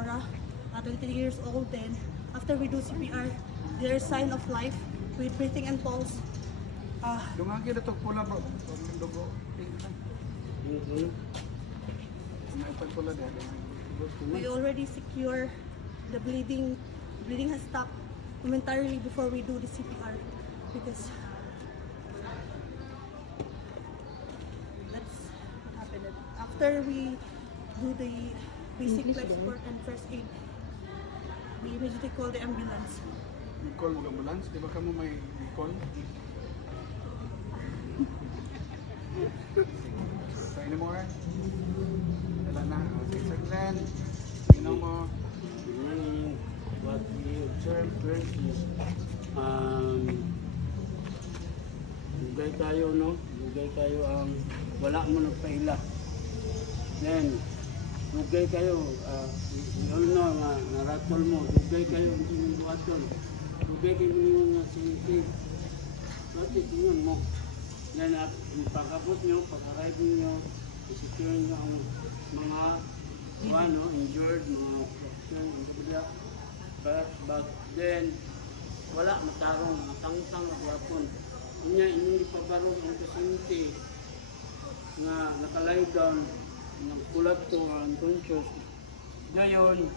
Aurora, 23 years old. Then after we do CPR, there's sign of life with breathing and pulse. Dumagi na ito pula bro. Dugo. May pula din. We already secure the bleeding. Bleeding has stopped momentarily before we do the CPR because that's what happened. After we do the basic life support and first aid, we immediately call the ambulance. May call mo ambulance? Di ba ka mo may call? So, anymore? Wala na. Okay, so Glenn, mo. Good morning. What we observe first is dugay tayo, no? Dugay tayo ang wala mo nagpaila. Then, dugay kayo, no, nga naratol mo, dugay kayo ang sinubuhaton. Dugay kayo nga sinti. Bakit yun mo? Then, at pagkabot nyo, pag-arrive nyo, isecure nyo ang mga injured, mga professional, ang kabila. But then, wala, matarong, matangtang at wapon. Inyong ipabarong ang pasyente nga nakalay down, nagkulat to, unconscious. Ngayon,